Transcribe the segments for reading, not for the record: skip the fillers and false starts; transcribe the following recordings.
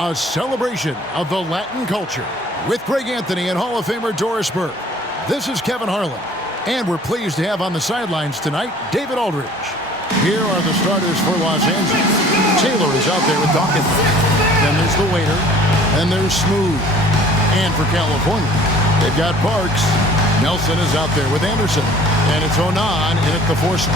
A celebration of the Latin culture with Greg Anthony and Hall of Famer Doris Burke. This is Kevin Harlan, and we're pleased to have on the sidelines tonight David Aldridge. Here are the starters for Los Angeles. Taylor is out there with Dawkins. Then there's the waiter, and there's Smooth. And for California, they've got Parks. Nelson is out there with Anderson, and it's Onan in at the foursome.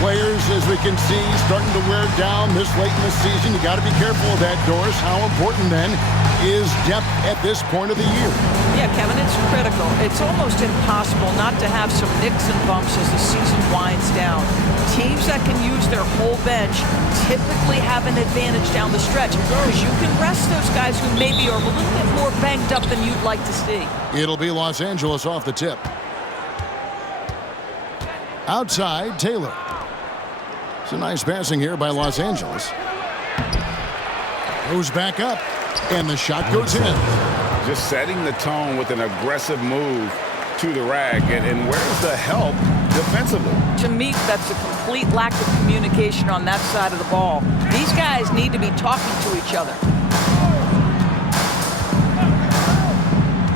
Players, as we can see, starting to wear down this late in the season. You got to be careful of that, Doris. How important, then, is depth at this point of the year? Yeah, Kevin, it's critical. It's almost impossible not to have some nicks and bumps as the season winds down. Teams that can use their whole bench typically have an advantage down the stretch because you can rest those guys who maybe are a little bit more banged up than you'd like to see. It'll be Los Angeles off the tip. Outside, Taylor. It's a nice passing here by Los Angeles. Goes back up, and the shot goes in. Just setting the tone with an aggressive move to the rack. And where's the help defensively? To me, that's a complete lack of communication on that side of the ball. These guys need to be talking to each other.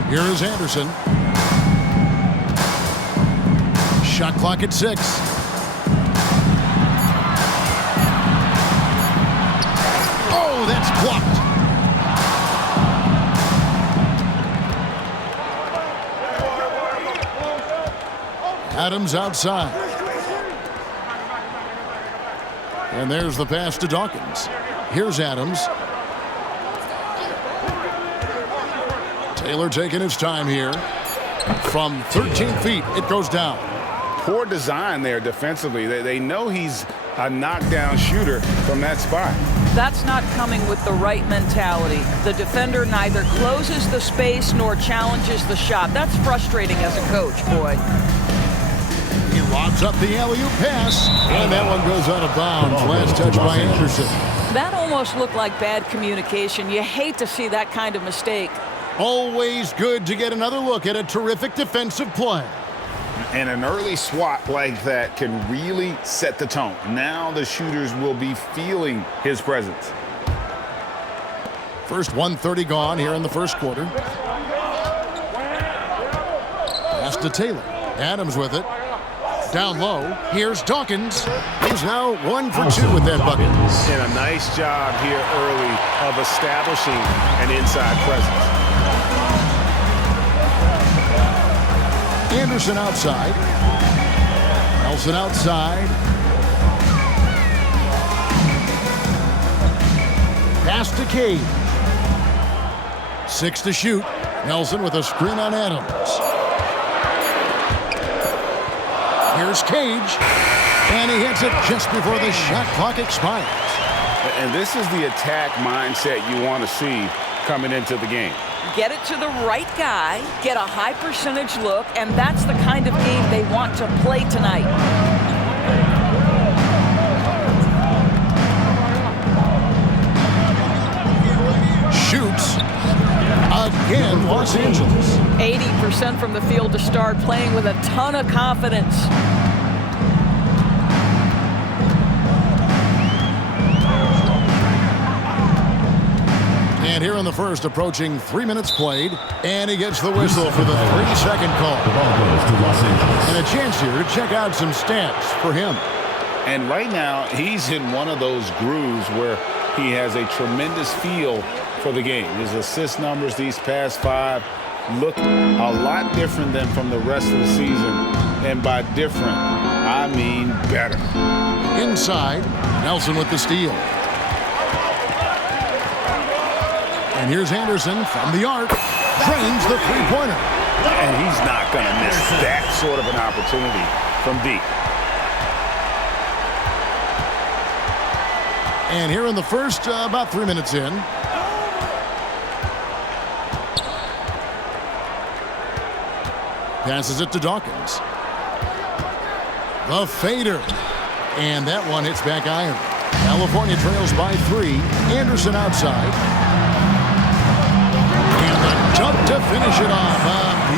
Here is Anderson. Shot clock at 6. Oh, that's blocked. Adams outside. And there's the pass to Dawkins. Here's Adams. Taylor taking his time here. From 13 feet, it goes down. Poor design there defensively. They know he's a knockdown shooter from that spot. That's not coming with the right mentality. The defender neither closes the space nor challenges the shot. That's frustrating as a coach, boy. He lobs up the alley-oop pass, and that one goes out of bounds. Last touch by Anderson. That almost looked like bad communication. You hate to see that kind of mistake. Always good to get another look at a terrific defensive play. And an early swat like that can really set the tone. Now the shooters will be feeling his presence. First 1:30 gone here in the first quarter. Pass to Taylor. Adams with it. Down low. Here's Dawkins. He's now 1 for 2 with that bucket. And a nice job here early of establishing an inside presence. Anderson outside. Nelson outside. Pass to Cage. 6 to shoot. Nelson with a screen on Adams. Here's Cage. And he hits it just before the shot clock expires. And this is the attack mindset you want to see coming into the game. Get it to the right guy, get a high percentage look, and that's the kind of game they want to play tonight. Shoots. Again, Los Angeles. 80% from the field to start, playing with a ton of confidence. And here in the first, approaching 3 minutes played, and he gets the whistle for the 3-second call. The ball goes to Los Angeles. And a chance here to check out some stats for him. And right now, he's in one of those grooves where he has a tremendous feel for the game. His assist numbers these past 5 look a lot different than from the rest of the season. And by different, I mean better. Inside, Nelson with the steal. And here's Anderson from the arc. Drains the three-pointer. And he's not going to miss that sort of an opportunity from deep. And here in the first, about 3 minutes in. Passes it to Dawkins. The fader. And that one hits back iron. California trails by 3. Anderson outside. And the jump to finish it off.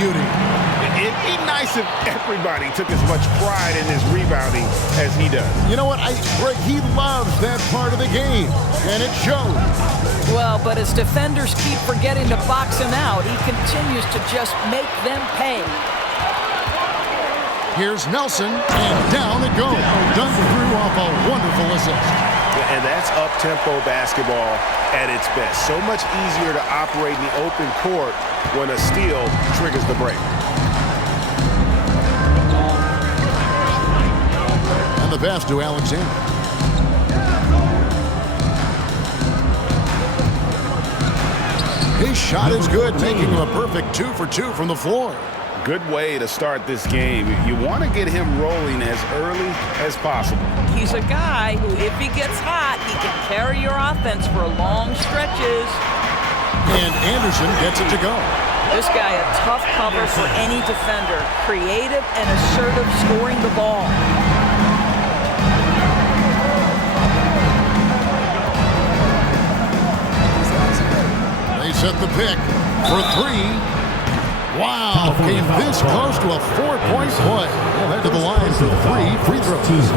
Beauty. It'd be nice nice if everybody took as much pride in his rebounding as he does. You know what? Greg, he loves that part of the game, and it shows. Well, but as defenders keep forgetting to box him out, he continues to just make them pay. Here's Nelson, and down it goes. Dunk through off a wonderful assist. And that's up-tempo basketball at its best. So much easier to operate in the open court when a steal triggers the break. And the pass to Alexander. His shot is good, making him a perfect 2 for 2 from the floor. Good way to start this game. You want to get him rolling as early as possible. He's a guy who, if he gets hot, he can carry your offense for long stretches. And Anderson gets it to go. This guy a tough cover for any defender. Creative and assertive scoring the ball. They set the pick for 3. Wow, came this close to a 4-point play. Well, head to the line for 3 free throws.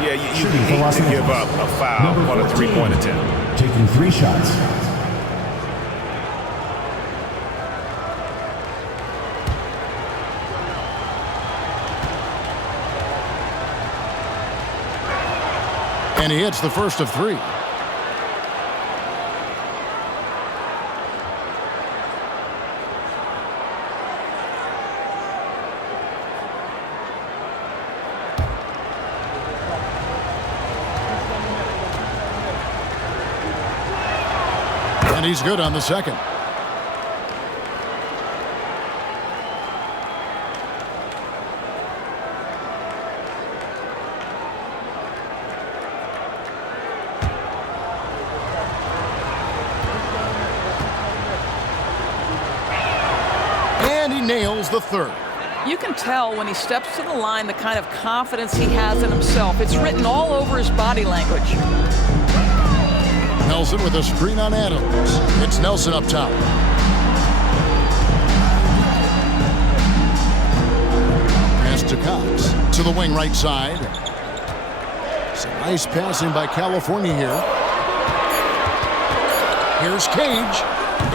Yeah, you hate to give up a foul on a 3-point attempt. Taking 3 shots. And he hits the first of 3. And he's good on the second. And he nails the third. You can tell when he steps to the line the kind of confidence he has in himself. It's written all over his body language. Nelson with a screen on Adams. It's Nelson up top. Pass to Cox. To the wing right side. Some nice passing by California here. Here's Cage.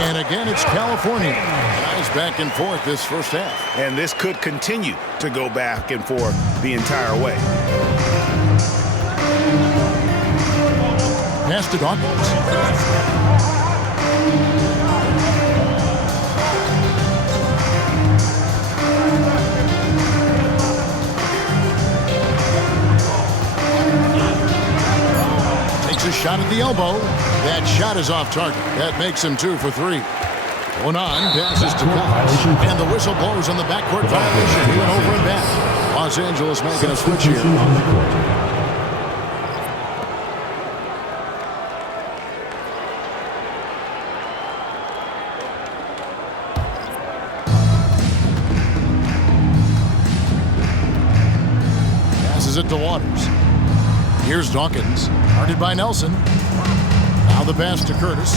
And again, it's California. Nice back and forth this first half. And this could continue to go back and forth the entire way. Pass to Dawkins. Takes a shot at the elbow. That shot is off target. That makes him 2 for 3. Onan passes to Cox. And the whistle blows on the backcourt violation. He went over and back. Los Angeles making a switch here. It to Waters. Here's Dawkins, guarded by Nelson. Now the pass to Curtis.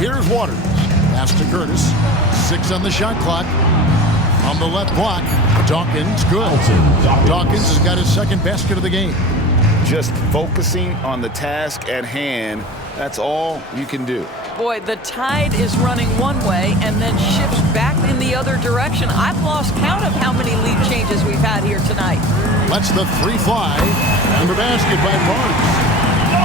Here's Waters. Pass to Curtis. 6 on the shot clock. On the left block, Dawkins, good. Dawkins has got his second basket of the game. Just focusing on the task at hand, that's all you can do. Boy, the tide is running one way and then shifts back in the other direction. I've lost count of how many lead changes we've had here tonight. Lets the 3 fly. And the basket by Barnes.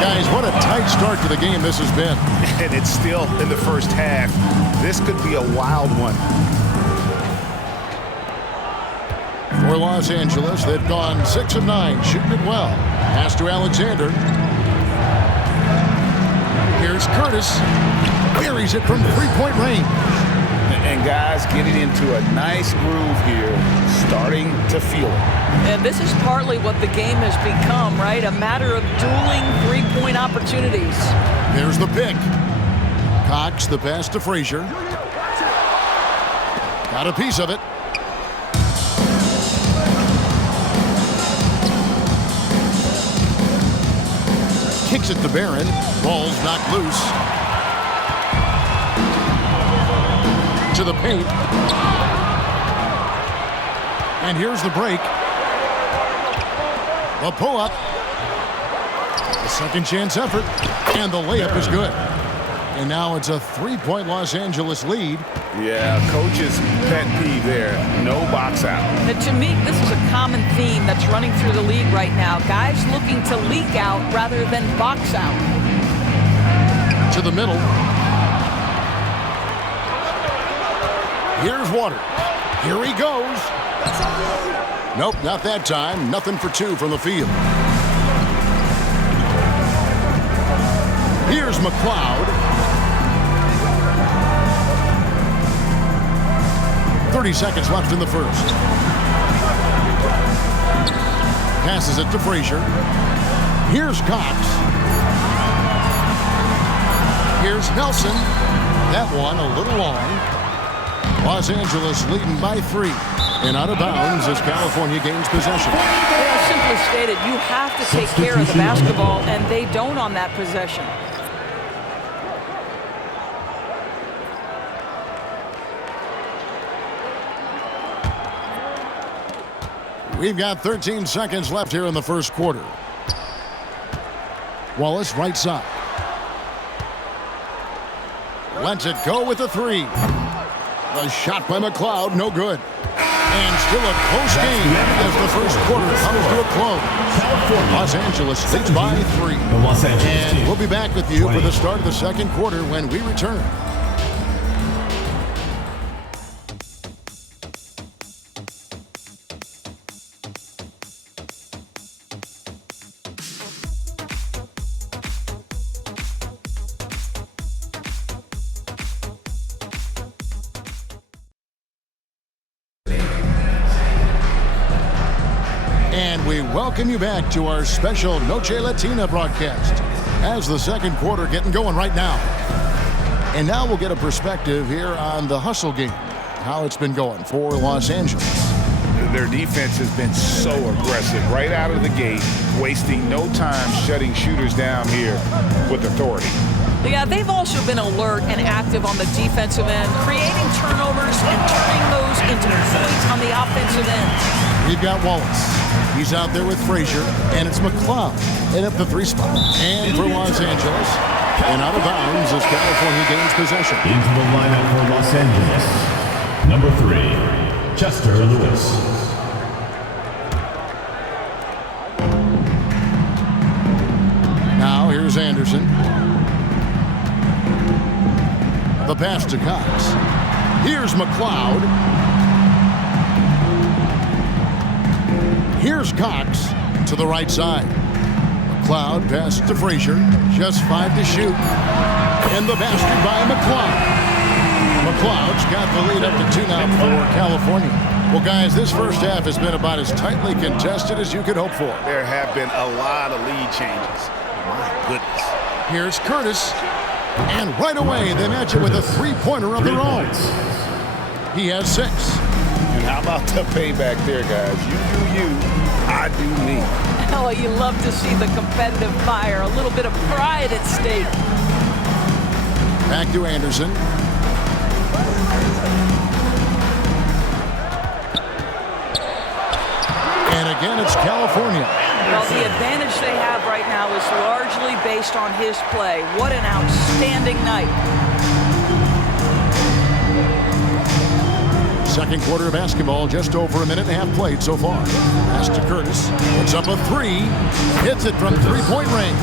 Guys, what a tight start to the game this has been. And it's still in the first half. This could be a wild one. For Los Angeles, they've gone 6 of 9, shooting it well. Pass to Alexander. Here's Curtis. Buries it from 3-point range. And guys getting into a nice groove here, starting to feel it. And this is partly what the game has become, right? A matter of dueling 3-point opportunities. There's the pick. Cox, the pass to Frazier. Got a piece of it. Kicks it to Barron. Ball's knocked loose. to the paint. And here's the break. The pull-up. The second chance effort. And the layup is good. And now it's a 3-point Los Angeles lead. Yeah, coach's pet peeve there. No box out. And to me, this is a common theme that's running through the league right now. Guys looking to leak out rather than box out. To the middle. Here's Waters. Here he goes. Nope, not that time. Nothing for two from the field. Here's McLeod. 30 seconds left in the first. Passes it to Frazier. Here's Cox. Here's Nelson. That one a little long. Los Angeles leading by 3. And out of bounds as California gains possession. Yeah, simply stated, you have to take care of the basketball, and they don't on that possession. We've got 13 seconds left here in the first quarter. Wallace, right side. Lets it go with a 3. A shot by McLeod, no good. And still a close game as the first quarter comes to a close. Los Angeles leads by 3. And we'll be back with you for the start of the second quarter when we return. And we welcome you back to our special Noche Latina broadcast as the second quarter getting going right now. And now we'll get a perspective here on the hustle game, how it's been going for Los Angeles. Their defense has been so aggressive right out of the gate, wasting no time shutting shooters down here with authority. Yeah, they've also been alert and active on the defensive end, creating turnovers and turning those into points on the offensive end. We've got Wallace. He's out there with Frazier, and it's McLeod in up the 3 spot. And for Los Angeles, and out of bounds as California gains possession. Into the lineup for Los Angeles, number 3, Chester Lewis. Now here's Anderson. The pass to Cox. Here's McLeod. Here's Cox to the right side. McLeod passes to Frazier. Just 5 to shoot. And the basket by McLeod. McLeod's got the lead up to 2 now for California. Well, guys, this first half has been about as tightly contested as you could hope for. There have been a lot of lead changes. My goodness. Here's Curtis. And right away, they match it with a 3-pointer of their own. He has 6. And how about the payback there, guys? You do you, I do me. Oh, you love to see the competitive fire, a little bit of pride at stake. Back to Anderson. And again, it's California. Well, the advantage they have right now is largely based on his play. What an outstanding night. Second quarter of basketball, just over a minute and a half played so far. Pass to Curtis. Puts up a 3. Hits it from 3-point range.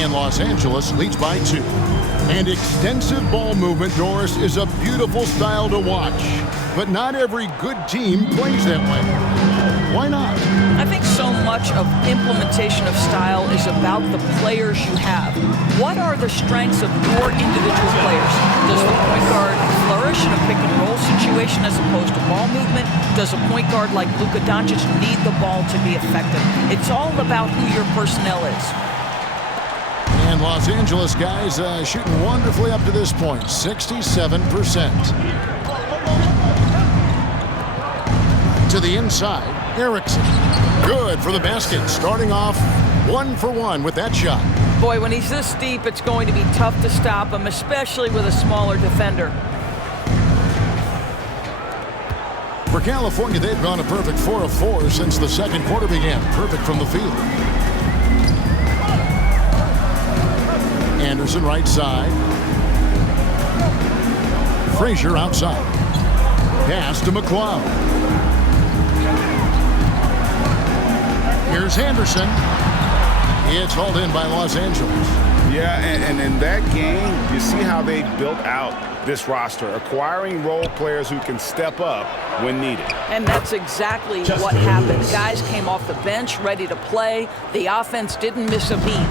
And Los Angeles leads by 2. And extensive ball movement, Doris, is a beautiful style to watch. But not every good team plays that way. Why not? I think so much of implementation of style is about the players you have. What are the strengths of your individual players? Does the point guard flourish in a pick-and-roll situation as opposed to ball movement? Does a point guard like Luka Doncic need the ball to be effective? It's all about who your personnel is. And Los Angeles guys shooting wonderfully up to this point, 67%. To the inside, Erickson. Good for the basket, starting off 1 for 1 with that shot. Boy, when he's this deep, it's going to be tough to stop him, especially with a smaller defender. For California, they've gone a perfect 4 of 4 since the second quarter began. Perfect from the field. Anderson right side. Frazier outside. Pass to McCloud. Here's Anderson. It's hauled in by Los Angeles. Yeah, and in that game, you see how they built out this roster, acquiring role players who can step up when needed. And that's exactly what happened. Guys came off the bench ready to play. The offense didn't miss a beat.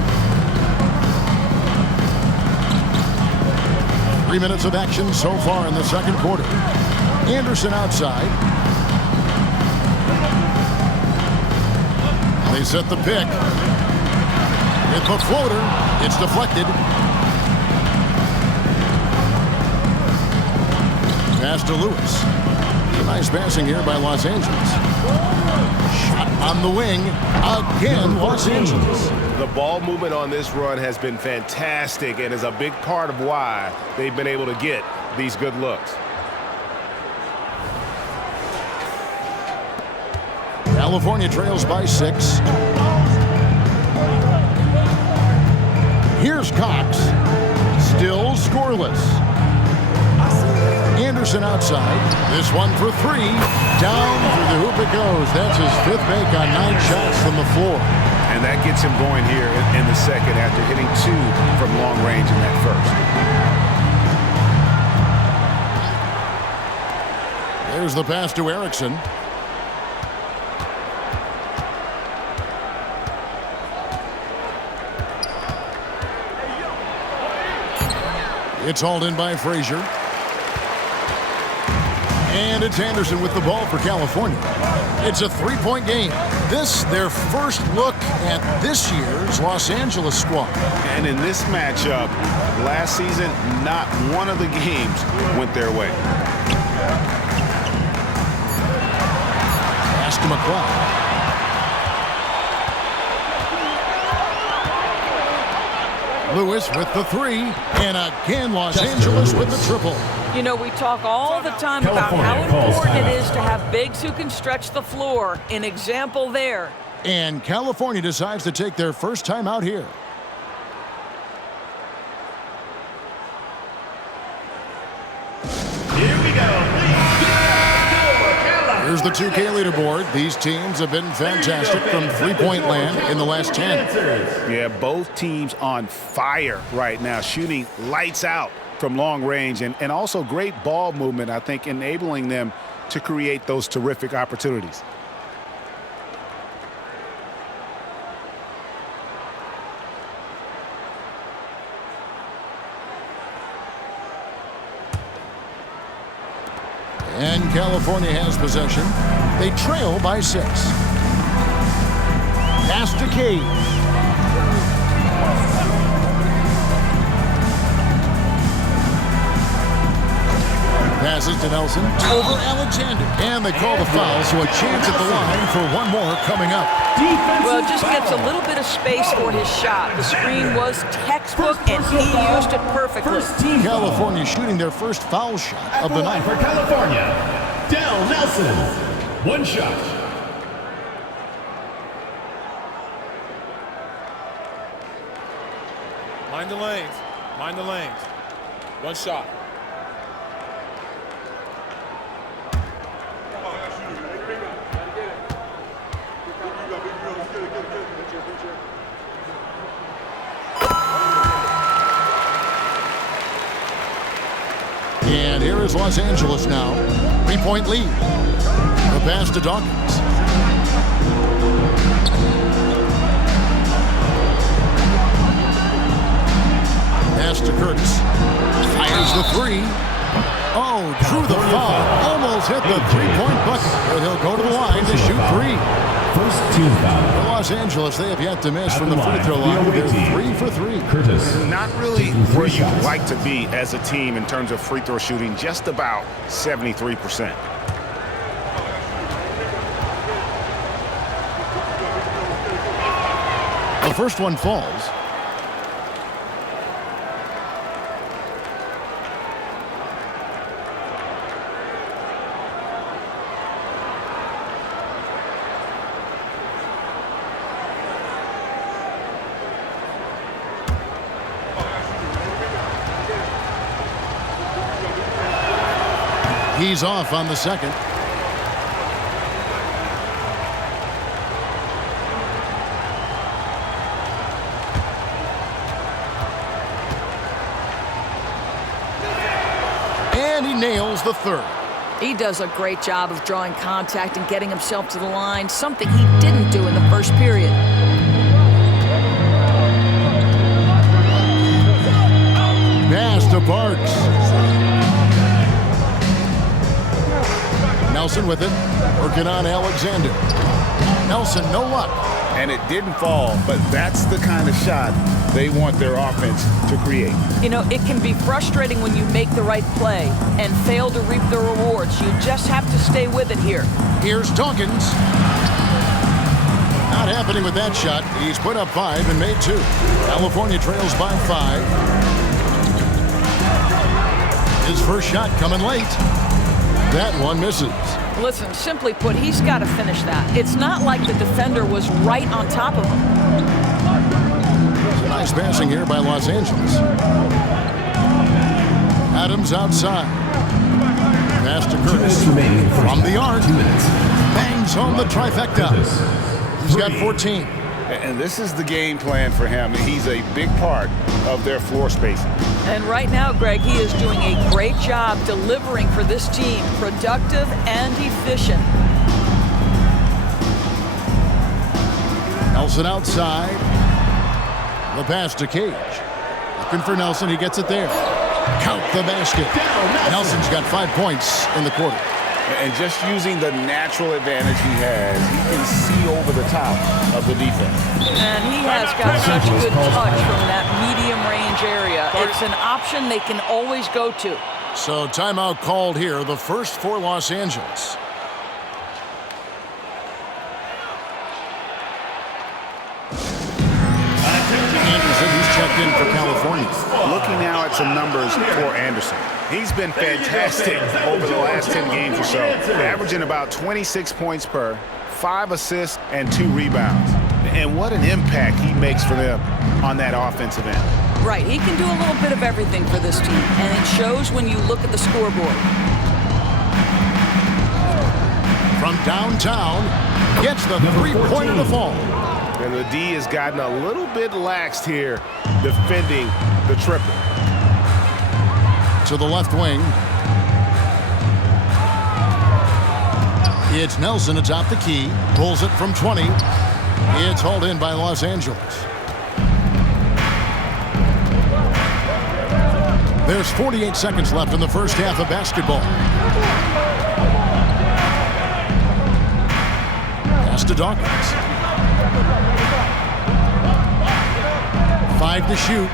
3 minutes of action so far in the second quarter. Anderson outside. They set the pick. With the floater, it's deflected. Pass to Lewis. Nice passing here by Los Angeles. Shot on the wing. Again, Los Angeles. The ball movement on this run has been fantastic and is a big part of why they've been able to get these good looks. California trails by 6. Here's Cox. Still scoreless. Anderson outside. This one for 3. Down through the hoop it goes. That's his 5th make on 9 shots from the floor. And that gets him going here in the second after hitting 2 from long range in that first. There's the pass to Erickson. It's hauled in by Frazier. And it's Anderson with the ball for California. It's a 3-point game. This, their first look at this year's Los Angeles squad. And in this matchup, last season, not one of the games went their way. Pass to McCloud. Lewis with the 3, and again Los Angeles with the triple. You know, we talk all the time about how important it is to have bigs who can stretch the floor. An example there. And California decides to take their first time out here. Here we go. Here's the 2K leaderboard. These teams have been fantastic from three-point land in the last 10. Yeah, both teams on fire right now, shooting lights out from long range, and also great ball movement, I think, enabling them to create those terrific opportunities. And California has possession. They trail by 6. Pass to Cage. Passes to Nelson. Over Alexander. And they call the foul, so a chance at the line for one more coming up. Well, just gets a little bit of space for his shot. The screen was textbook, and he used it perfectly. California shooting their first foul shot of the night. For California, Dell Nelson. 1 shot. Mind the lanes. Mind the lanes. 1 shot. And here is Los Angeles now. 3-point lead. The pass to Dawkins. Pass to Curtis. Fires the 3. Oh, drew the foul. Almost hit the 3-point bucket. But he'll go to the line to shoot 3. First team foul. Los Angeles, they have yet to miss from the free throw line. They're 3 for 3. Curtis. Not really where you'd like to be as a team in terms of free throw shooting, just about 73%. The first one falls. He's off on the second. And he nails the third. He does a great job of drawing contact and getting himself to the line, something he didn't do in the first period. Pass to Parks. Nelson with it. Working on Alexander. Nelson, no luck. And it didn't fall, but that's the kind of shot they want their offense to create. You know, it can be frustrating when you make the right play and fail to reap the rewards. You just have to stay with it here. Here's Dawkins. Not happening with that shot. He's put up 5 and made 2. California trails by 5. His first shot coming late. That one misses. Listen, simply put, he's got to finish that. It's not like the defender was right on top of him. Nice passing here by Los Angeles. Adams outside. Pass to Curtis. From the arc. Bangs home the trifecta. He's got 14. And this is the game plan for him. He's a big part of their floor spacing. And right now, Greg, he is doing a great job delivering for this team. Productive and efficient. Nelson outside. The pass to Cage. Looking for Nelson. He gets it there. Count the basket. Nelson's got 5 points in the quarter. And just using the natural advantage he has, he can see over the top of the defense. And he has got such good touch from that medium range area. It's an option they can always go to. So timeout called here, the first for Los Angeles. Anderson, he's checked in for California. Looking now at some numbers for Anderson. He's been fantastic over the last 10 games or so, averaging about 26 points per, 5 assists, and 2 rebounds. And what an impact he makes for them on that offensive end. Right, he can do a little bit of everything for this team, and it shows when you look at the scoreboard. From downtown, gets the three-pointer to fall. And the D has gotten a little bit laxed here defending the triple. To the left wing. It's Nelson atop the key. Pulls it from 20. It's hauled in by Los Angeles. There's 48 seconds left in the first half of basketball. Pass to Dawkins. 5 to shoot.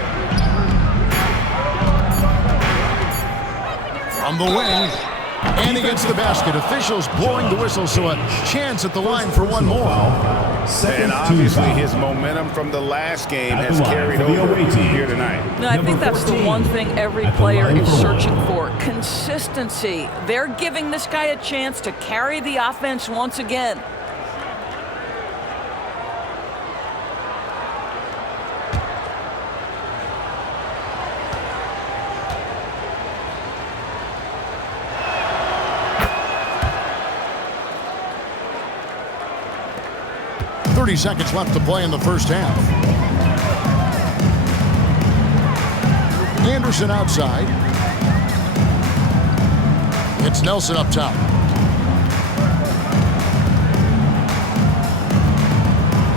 From the wing. And he gets the basket. Officials blowing the whistle, so a chance at the line for one more. And obviously his momentum from the last game has carried over here tonight. No, I think that's the one thing every player is searching for. Consistency. They're giving this guy a chance to carry the offense once again. Seconds left to play in the first half. Anderson outside. It's Nelson up top.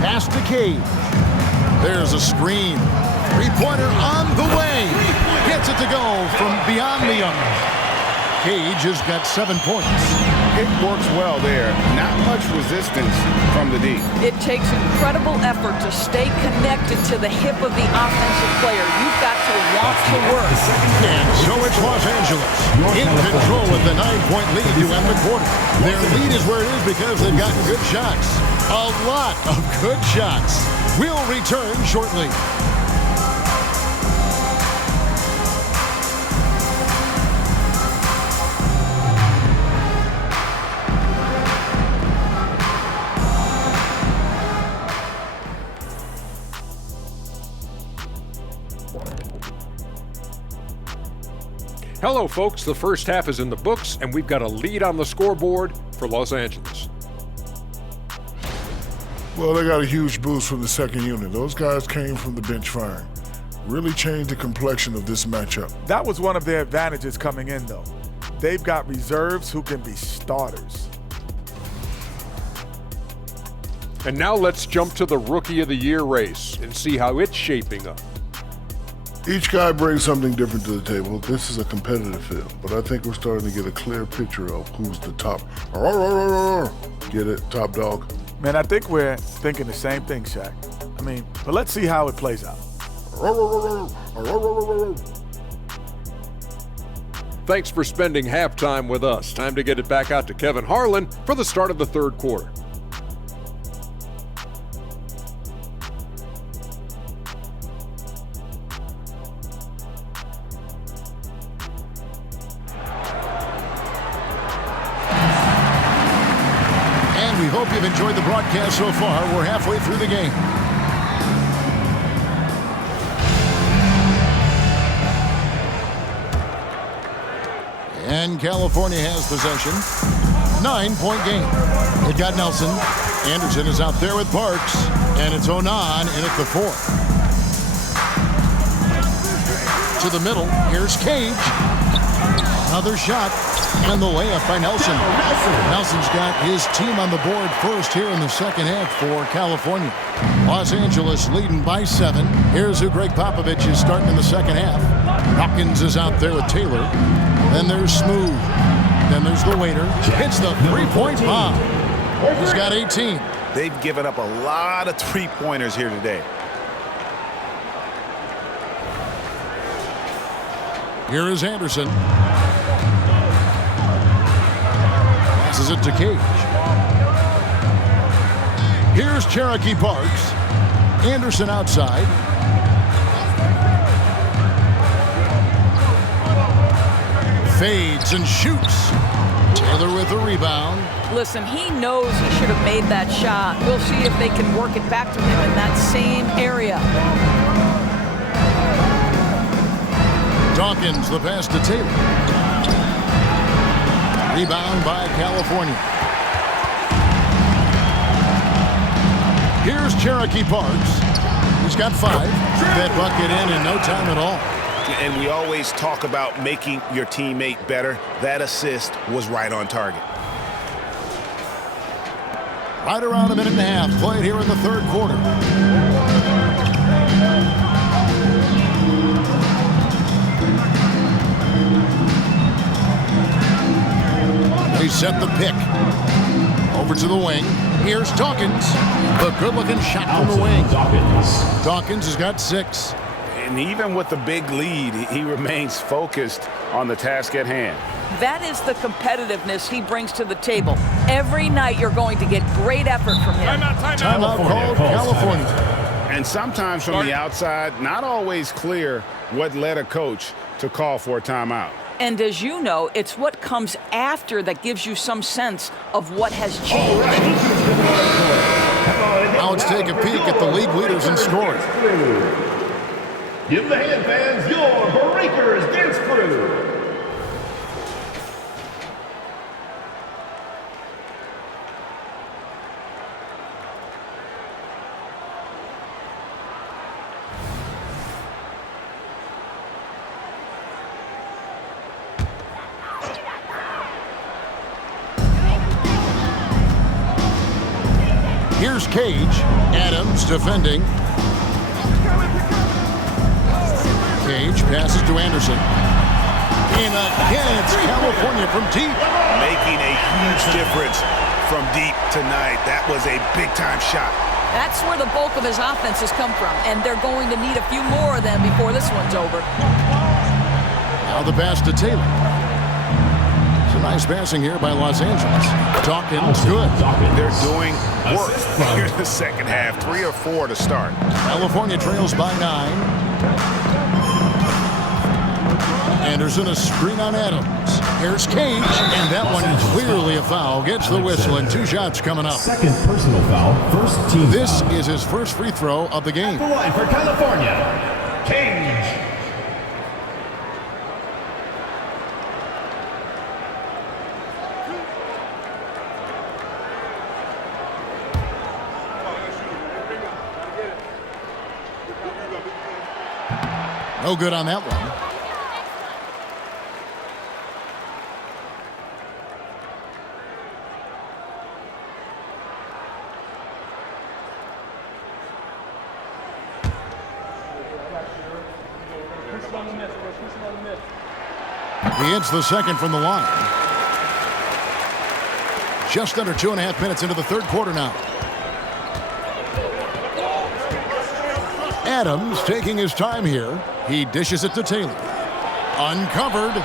Pass to Cage. There's a screen. Three-pointer on the way. Gets it to go from beyond the arc. Cage has got 7 points. It works well there. Not much resistance from the D. It takes incredible effort to stay connected to the hip of the offensive player. You've got to want to work. And so it's Los Angeles in control with the 9-point lead to end the quarter. Their lead is where it is because they've gotten good shots. A lot of good shots. We'll return shortly. Hello, folks. The first half is in the books, and we've got a lead on the scoreboard for Los Angeles. Well, they got a huge boost from the second unit. Those guys came from the bench firing. Really changed the complexion of this matchup. That was one of their advantages coming in, though. They've got reserves who can be starters. And now let's jump to the Rookie of the Year race and see how it's shaping up. Each guy brings something different to the table. This is a competitive field, but I think we're starting to get a clear picture of who's the top. Get it? Top dog. Man, I think we're thinking the same thing, Shaq. But let's see how it plays out. Thanks for spending halftime with us. Time to get it back out to Kevin Harlan for the start of the third quarter. And we hope you've enjoyed the broadcast so far. We're halfway through the game. And California has possession. 9-point game. It got Nelson. Anderson is out there with Parks. And it's Onan in at the fourth. To the middle. Here's Cage. Another shot. And the layup by Nelson. Nelson's got his team on the board first here in the second half for California. Los Angeles leading by 7. Here's who Greg Popovich is starting in the second half. Hopkins is out there with Taylor. Then there's Smooth. Then there's the waiter. Hits the three-point bomb. He's got 18. They've given up a lot of three-pointers here today. Here is Anderson. Passes it to Cage. Here's Cherokee Parks. Anderson outside. Fades and shoots. Taylor with the rebound. Listen, he knows he should have made that shot. We'll see if they can work it back to him in that same area. Dawkins, the pass to Taylor. Rebound by California. Here's Cherokee Parks. He's got 5. That bucket in no time at all. And we always talk about making your teammate better. That assist was right on target. Right around a minute and a half played here in the third quarter. They set the pick. Over to the wing. Here's Dawkins. The good-looking shot from the wing. Dawkins has got 6. And even with the big lead, he remains focused on the task at hand. That is the competitiveness he brings to the table. Every night you're going to get great effort from him. Timeout called California. And sometimes from the outside, not always clear what led a coach to call for a timeout. And as you know, it's what comes after that gives you some sense of what has changed. Now let's take a peek at the league leaders in scoring. Give the hand fans your Breakers Dance Crew. Here's Cage. Adams defending. Cage passes to Anderson. And again, it's California from deep. Making a huge difference from deep tonight. That was a big-time shot. That's where the bulk of his offense has come from, and they're going to need a few more of them before this one's over. Now the pass to Taylor. It's a nice passing here by Los Angeles. Dawkins, good. They're doing work here in the second half. 3 or 4 to start. California trails by 9. Anderson, a screen on Adams. Here's Cage, and that one clearly a foul. Gets the whistle, and 2 shots coming up. Second personal foul, first team This foul. is his first free throw of the game. The line for California, Cage. No good on that one. He hits the second from the line. Just under 2.5 minutes into the third quarter now. Adams taking his time here. He dishes it to Taylor. Uncovered.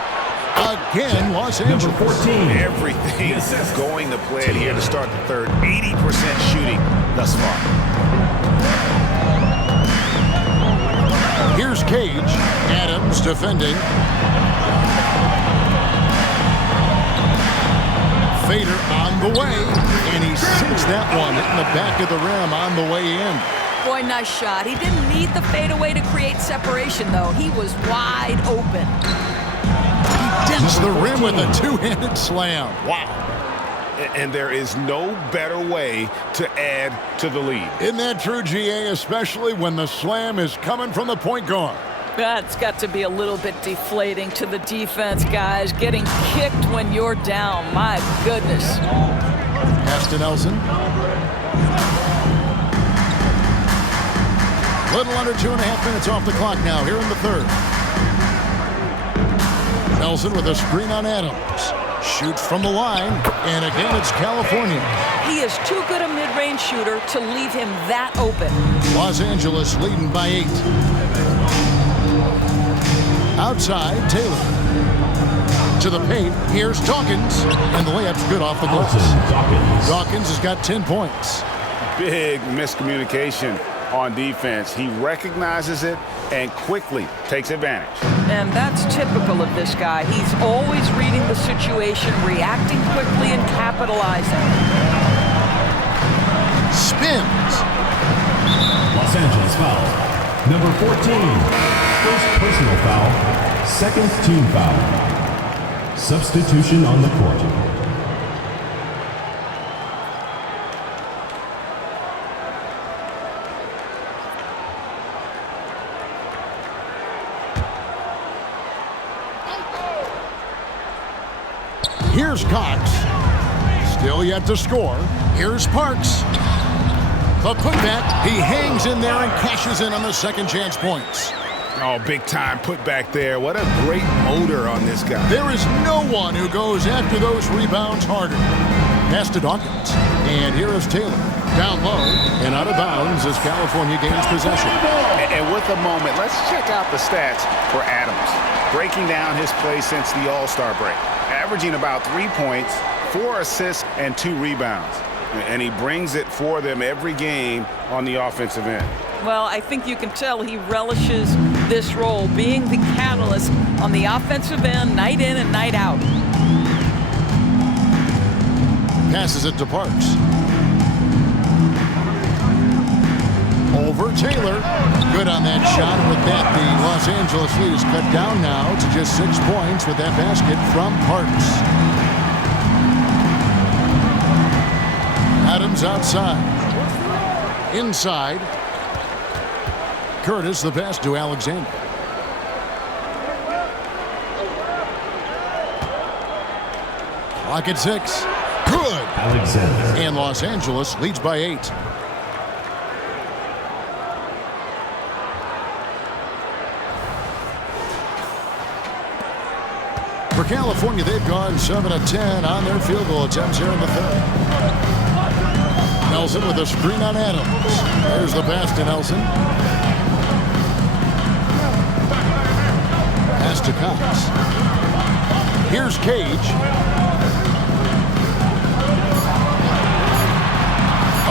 Again, Los Angeles. Number 14. Everything is going to plan here to start the third. 80% shooting thus far. Here's Cage. Adams defending. Fader on the way, and he sinks that one in the back of the rim on the way in. Boy, nice shot. He didn't need the fadeaway to create separation, though. He was wide open. He dents the rim with a two-handed slam. Wow. And there is no better way to add to the lead. Isn't that true, GA, especially when the slam is coming from the point guard? That's got to be a little bit deflating to the defense, guys. Getting kicked when you're down. My goodness. Pass to Nelson. Little under 2.5 minutes off the clock now here in the third. Nelson with a screen on Adams. Shoots from the line, and again it's California. He is too good a mid-range shooter to leave him that open. Los Angeles leading by 8. Outside, Taylor. To the paint, here's Dawkins, and the layup's good off the glass. Dawkins has got 10 points. Big miscommunication on defense. He recognizes it and quickly takes advantage. And that's typical of this guy. He's always reading the situation, reacting quickly, and capitalizing. Spins. Los Angeles foul. Number 14. First personal foul. Second team foul. Substitution on the court. Here's Cox. Still yet to score. Here's Parks. The putback. He hangs in there and cashes in on the second chance points. Oh, big time putback there. What a great motor on this guy. There is no one who goes after those rebounds harder. Pass to Dawkins. And here is Taylor. Down low and out of bounds as California gains possession. And with a moment, let's check out the stats for Adams. Breaking down his play since the All-Star break. Averaging about 3 points, 4 assists, and 2 rebounds. And he brings it for them every game on the offensive end. Well, I think you can tell he relishes this role, being the catalyst on the offensive end, night in and night out. Passes it to Parks. Over Taylor. Good on that shot. With that, the Los Angeles lead is cut down now to just 6 points with that basket from Parks. Adams outside. Inside. Curtis, the pass to Alexander. Clock at 6. Good. Alexander. And Los Angeles leads by 8. For California, they've gone 7 of 10 on their field goal attempts here in the third. Nelson with a screen on Adams. There's the pass to Nelson. Pass to Cox. Here's Cage.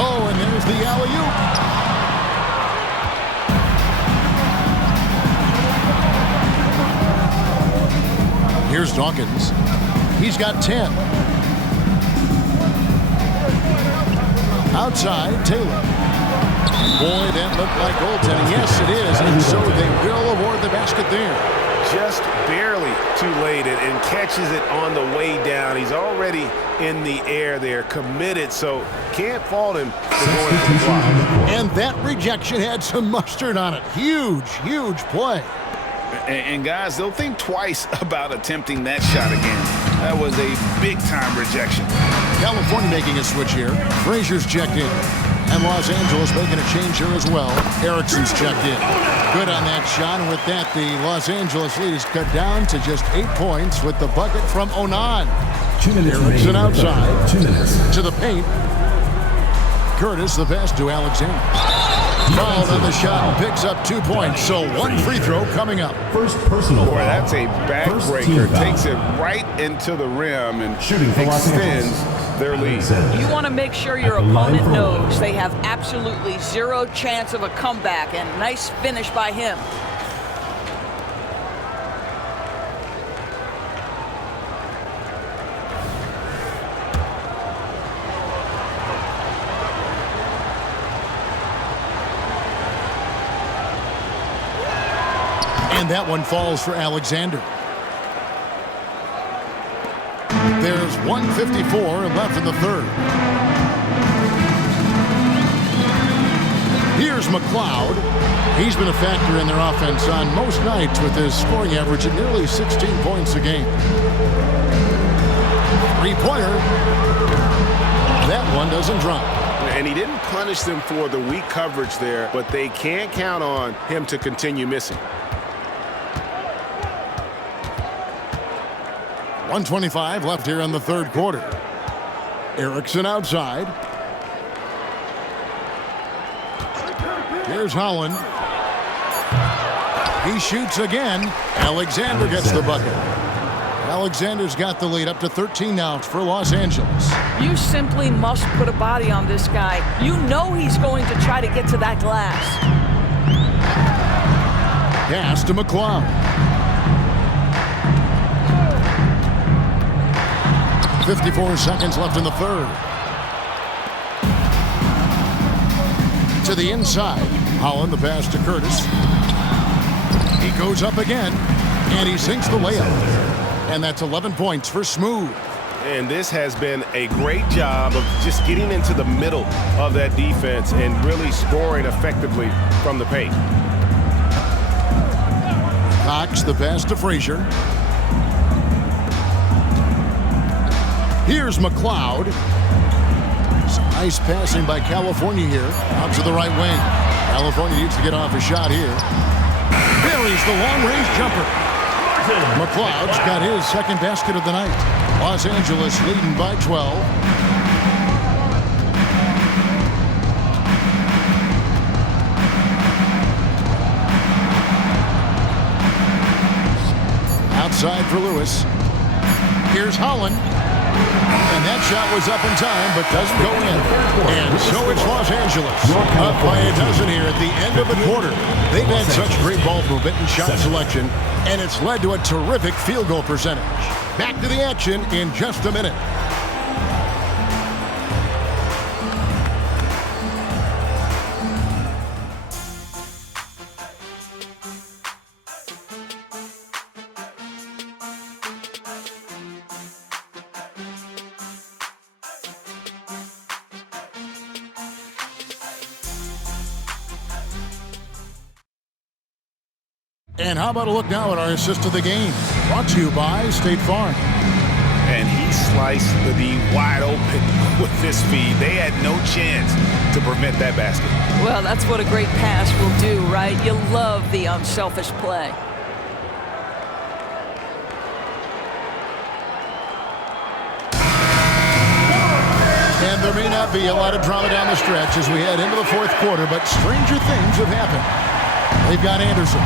Oh, and there's the alley-oop. Here's Dawkins. He's got 10. Outside, Taylor. Boy, that looked like goaltending. Yes, it is. And so they will award the basket there. Just barely too late and catches it on the way down. He's already in the air there, committed, so can't fault him for going for the block. And that rejection had some mustard on it. Huge, huge play. And guys, they'll think twice about attempting that shot again. That was a big-time rejection. California making a switch here. Frazier's checked in. And Los Angeles making a change here as well. Erickson's checked in. Good on that shot. And with that, the Los Angeles lead is cut down to just 8 points with the bucket from Onan. 2 minutes Erickson outside. 2 minutes. To the paint. Curtis, the pass to Alexander. Fouled on the shot and picks up 2 points. So one free throw coming up. First personal foul. Boy, that's a First backbreaker. team foul. Takes it right into the rim and Shooting for Los extends their lead. You want to make sure your At the line opponent for knows one. they have absolutely zero chance of a comeback, and nice finish by him. And that one falls for Alexander. There's 1:54 left in the third. Here's McLeod. He's been a factor in their offense on most nights with his scoring average at nearly 16 points a game. Three-pointer. That one doesn't drop. And he didn't punish them for the weak coverage there, but they can't count on him to continue missing. 1:25 left here in the third quarter. Erickson outside. Here's Holland. He shoots again. Alexander gets the bucket. Alexander's got the lead up to 13 now for Los Angeles. You simply must put a body on this guy. You know he's going to try to get to that glass. Pass to McLeod. 54 seconds left in the third. To the inside. Holland, the pass to Curtis. He goes up again, and he sinks the layup. And that's 11 points for Smooth. And this has been a great job of just getting into the middle of that defense and really scoring effectively from the paint. Cox, the pass to Frazier. Here's McLeod. Some nice passing by California here. Out to the right wing. California needs to get off a shot here. Buries the long-range jumper. McLeod's got his second basket of the night. Los Angeles leading by 12. Outside for Lewis. Here's Holland. And that shot was up in time, but doesn't go in. And so it's Los Angeles. Up by a dozen here at the end of the quarter. They've had such great ball movement and shot selection, and it's led to a terrific field goal percentage. Back to the action in just a minute. And how about a look now at our assist of the game? Brought to you by State Farm. And he sliced the D wide open with this feed. They had no chance to prevent that basket. Well, that's what a great pass will do, right? You love the unselfish play. And there may not be a lot of drama down the stretch as we head into the fourth quarter, but stranger things have happened. They've got Anderson.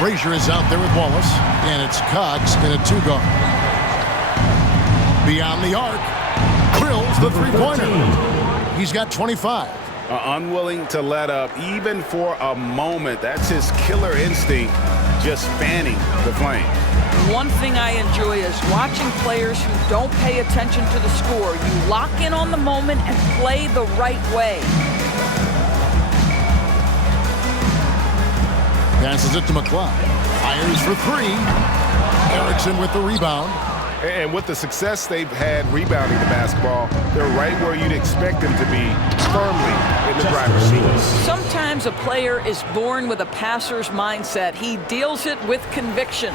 Frazier is out there with Wallace, and it's Cox in a two-guard. Beyond the arc, drills the three-pointer. He's got 25. Unwilling to let up even for a moment. That's his killer instinct, just fanning the flame. One thing I enjoy is watching players who don't pay attention to the score. You lock in on the moment and play the right way. Passes it to McLeod. Fires for three. Erickson with the rebound. And with the success they've had rebounding the basketball, they're right where you'd expect them to be, firmly in the driver's seat. Sometimes a player is born with a passer's mindset. He deals it with conviction.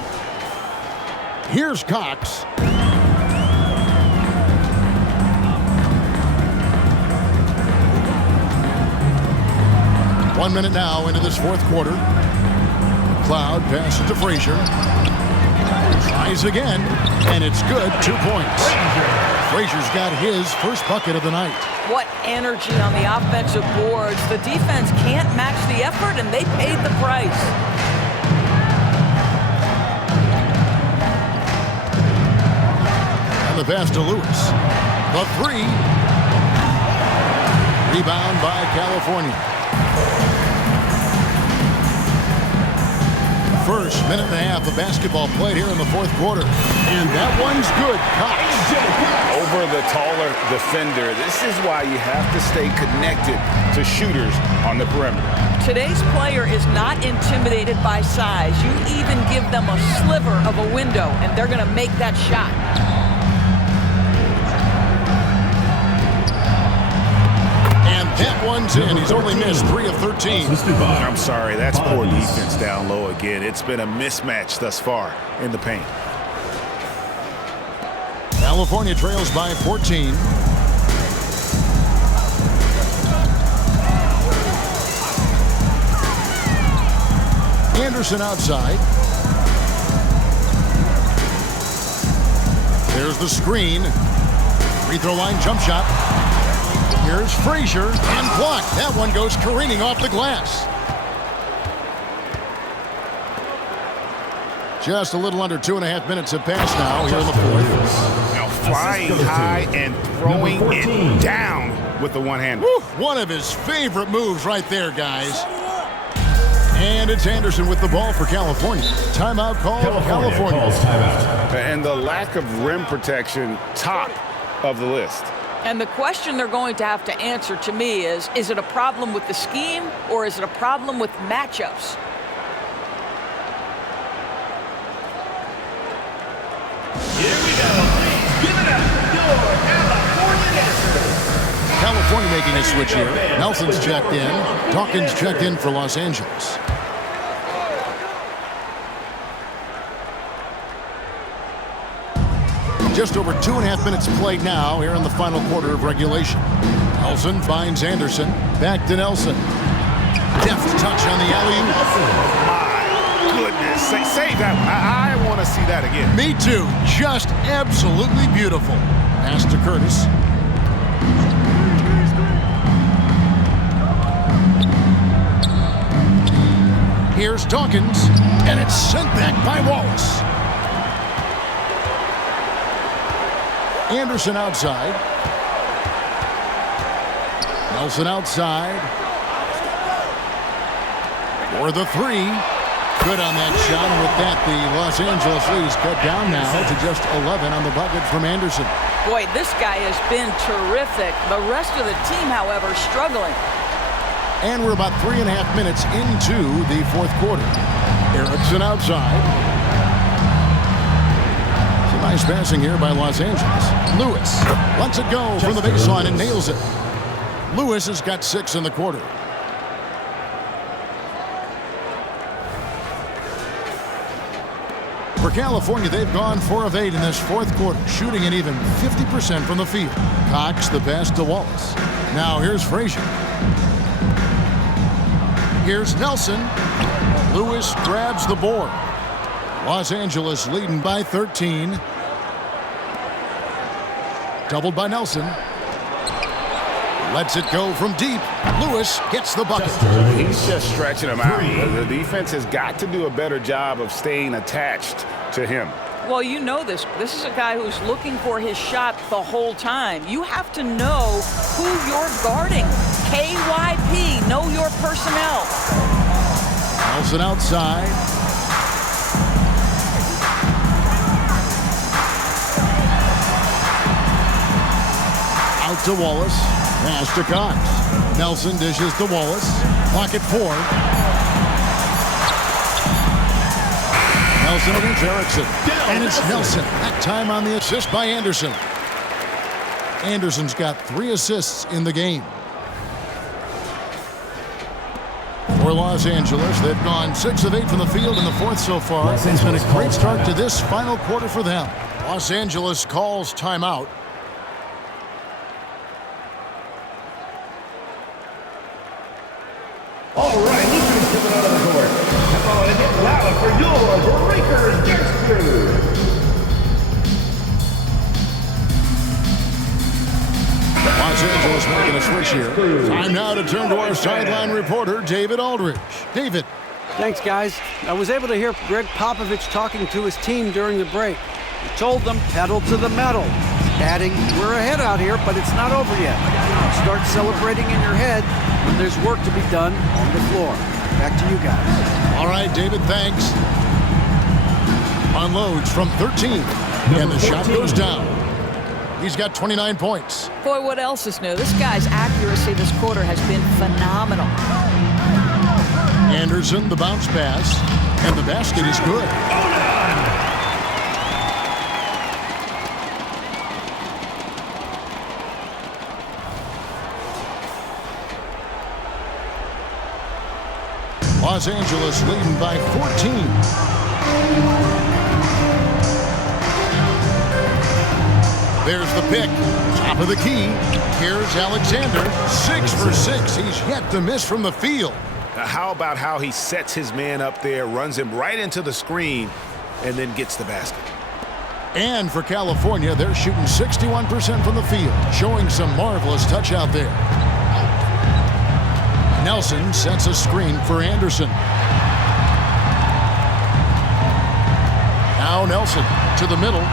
Here's Cox. One minute now into this fourth quarter. Cloud passes to Frazier. Tries again, and it's good. 2 points. Frazier's got his first bucket of the night. What energy on the offensive boards. The defense can't match the effort, and they paid the price. And the pass to Lewis. The three. Rebound by California. First minute and a half of basketball played here in the fourth quarter. And that one's good. Cox. Over the taller defender. This is why you have to stay connected to shooters on the perimeter. Today's player is not intimidated by size. You even give them a sliver of a window, and they're going to make that shot. That one's in. He's only missed 3 of 13. I'm sorry, that's poor defense down low again. It's been a mismatch thus far in the paint. California trails by 14. Anderson outside. There's the screen. Free throw line jump shot. Here's Frazier, and blocked. That one goes careening off the glass. Just a little under 2.5 minutes have passed now here in the fourth. Now flying high and throwing it down with the one hand. One of his favorite moves right there, guys. And it's Anderson with the ball for California. Timeout call, California. And the lack of rim protection, top of the list. And the question they're going to have to answer to me is it a problem with the scheme or is it a problem with matchups? Here we go. Please give it up. Your California Dancers. California making a switch here. Nelson's checked in. Dawkins checked in for Los Angeles. Just over 2.5 minutes played now here in the final quarter of regulation. Nelson finds Anderson. Back to Nelson. Deft touch on the alley-oop. My goodness. Save that. I want to see that again. Me too. Just absolutely beautiful. Pass to Curtis. Here's Dawkins. And it's sent back by Wallace. Anderson outside. Nelson outside. For the three. Good on that shot. And with that, the Los Angeles lead is cut down now to just 11 on the bucket from Anderson. Boy, this guy has been terrific. The rest of the team, however, struggling. And we're about 3.5 minutes into the fourth quarter. Erickson outside. Nice passing here by Los Angeles. Lewis lets it go from the baseline and nails it. Lewis has got 6 in the quarter. For California, they've gone 4 of 8 in this fourth quarter, shooting an even 50% from the field. Cox the pass to Wallace. Now here's Frazier. Here's Nelson. Lewis grabs the board. Los Angeles leading by 13. Doubled by Nelson. Lets it go from deep. Lewis gets the bucket. He's just stretching him out. The defense has got to do a better job of staying attached to him. Well, you know this. This is a guy who's looking for his shot the whole time. You have to know who you're guarding. KYP, know your personnel. Nelson outside. Out to Wallace. Pass to Cox. Nelson dishes to Wallace. Pocket 4. Nelson against Erickson. And it's Nelson. That time on the assist by Anderson. Anderson's got 3 assists in the game. For Los Angeles, they've gone 6 of 8 from the field in the fourth so far. It's been a great start to this final quarter for them. Los Angeles calls timeout. All right, he's coming out of the court. Come on and get louder for your breakers next through. Los Angeles making a switch here. Time now to turn to our sideline reporter, David Aldridge. David. Thanks, guys. I was able to hear Greg Popovich talking to his team during the break. He told them, pedal to the metal. Adding, we're ahead out here, but it's not over yet. Start celebrating in your head when there's work to be done on the floor. Back to you guys. All right, David, thanks. Unloads from 13. And the shot goes down. He's got 29 points. Boy, what else is new? This guy's accuracy this quarter has been phenomenal. Anderson, the bounce pass, and the basket is good. Los Angeles leading by 14. There's the pick. Top of the key. Here's Alexander. 6 for 6. He's yet to miss from the field. How about how he sets his man up there, runs him right into the screen, and then gets the basket. And for California, they're shooting 61% from the field, showing some marvelous touch out there. Nelson sets a screen for Anderson. Now Nelson to the middle.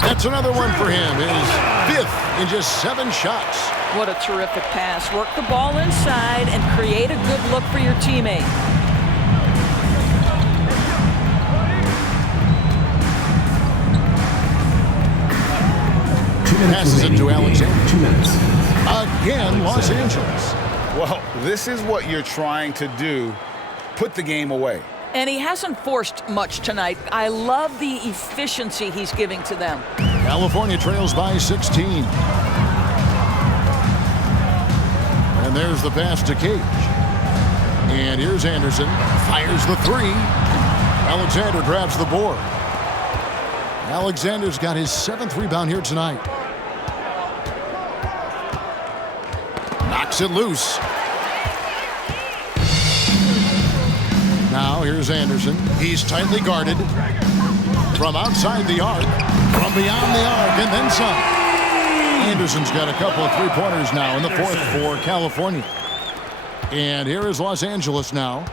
That's another one for him. His 5th in just 7 shots. What a terrific pass. Work the ball inside and create a good look for your teammate. Passes it to Alexander. 2 minutes. Again, Los Angeles. Well, this is what you're trying to do. Put the game away. And he hasn't forced much tonight. I love the efficiency he's giving to them. California trails by 16. And there's the pass to Cage. And here's Anderson. Fires the 3. Alexander grabs the board. Alexander's got his 7th rebound here tonight. Knocks it loose. Now here's Anderson. He's tightly guarded. From outside the arc. From beyond the arc and then some. Anderson's got a couple of 3-pointers now in the 4th for California. And here is Los Angeles now.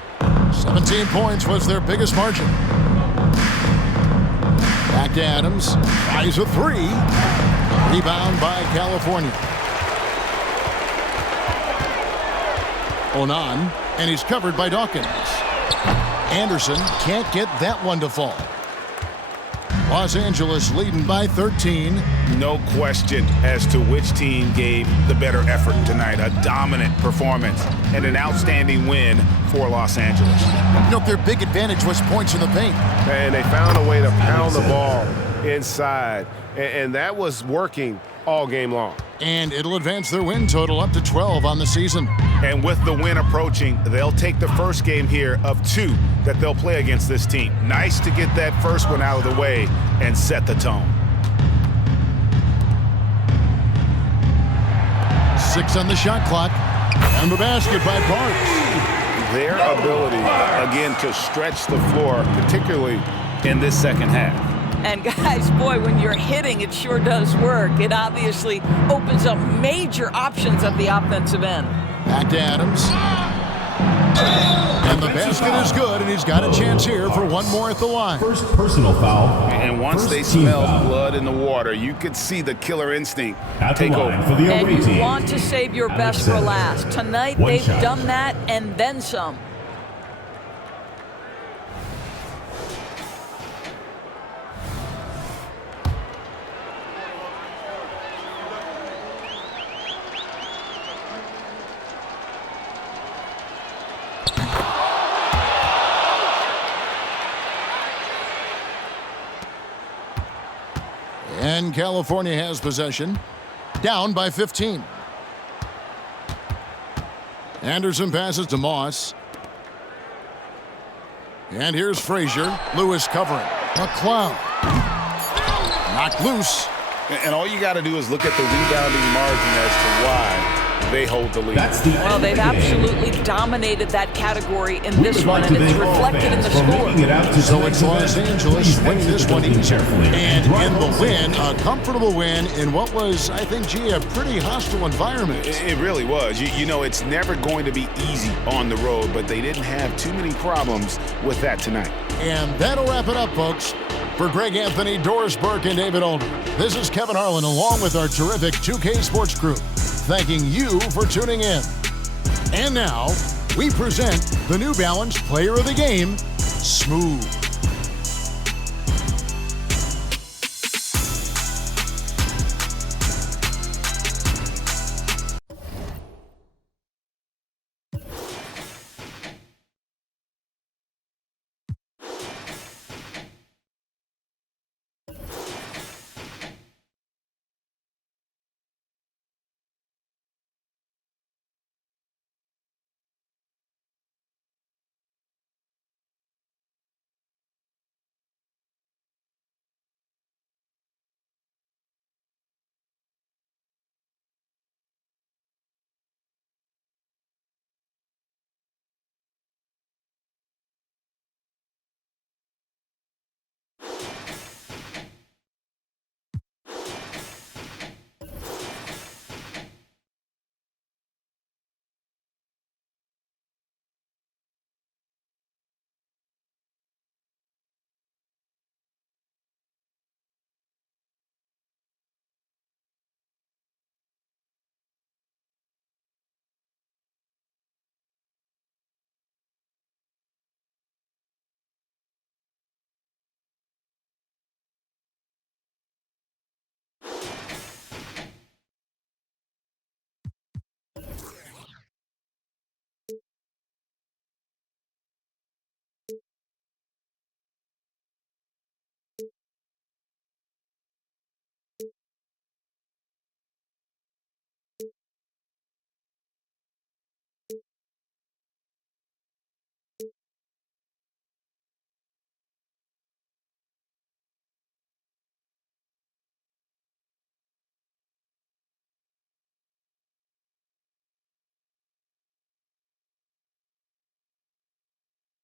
17 points was their biggest margin. Back to Adams. Tries a 3. Rebound by California. Onan. And he's covered by Dawkins. Anderson can't get that one to fall. Los Angeles leading by 13. No question as to which team gave the better effort tonight. A dominant performance and an outstanding win for Los Angeles. You know, their big advantage was points in the paint. And they found a way to pound the ball inside, and that was working all game long. And it'll advance their win total up to 12 on the season. And with the win approaching, they'll take the first game here of 2 that they'll play against this team. Nice to get that first one out of the way and set the tone. 6 on the shot clock. And the basket by Parks. Their ability, again, to stretch the floor, particularly in this second half. And guys, boy, when you're hitting, it sure does work. It obviously opens up major options at the offensive end. Back to Adams. And the basket is good, and he's got a chance here for one more at the line. First personal foul. And once they smelled blood in the water, you could see the killer instinct take over. For the and away you team. want to save your best for last. Tonight, they've done that and then some. And California has possession. Down by 15. Anderson passes to Moss. And here's Frazier. Lewis covering. McCloud. Knocked loose. And all you got to do is look at the rebounding margin as to why they hold the lead. Well, they've absolutely dominated that category in this one, and it's reflected in the score. So it's Los Angeles winning this one easily. And in the win, a comfortable win in what was, I think, a pretty hostile environment. It really was. You know, it's never going to be easy on the road, but they didn't have too many problems with that tonight. And that'll wrap it up, folks. For Greg Anthony, Doris Burke, and David Aldridge, this is Kevin Harlan along with our terrific 2K Sports crew, thanking you for tuning in. And now, we present the New Balance Player of the Game, Smooth.